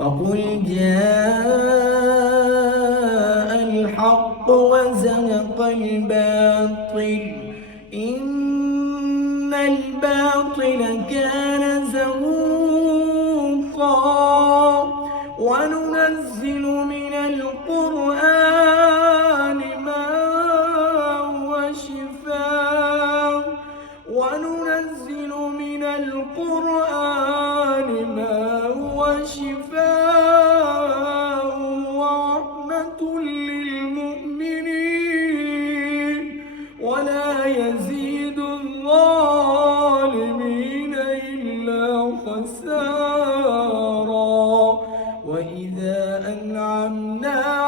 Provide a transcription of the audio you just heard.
وقل جاء الحق وزهق الباطل إن الباطل كان زهوقا وننزل من القرآن ما هو شفاء وننزل من القرآن ما هو شفاء ورحمة للمؤمنين ولا يزيد الظالمين إلا خسارا وإذا أنعمنا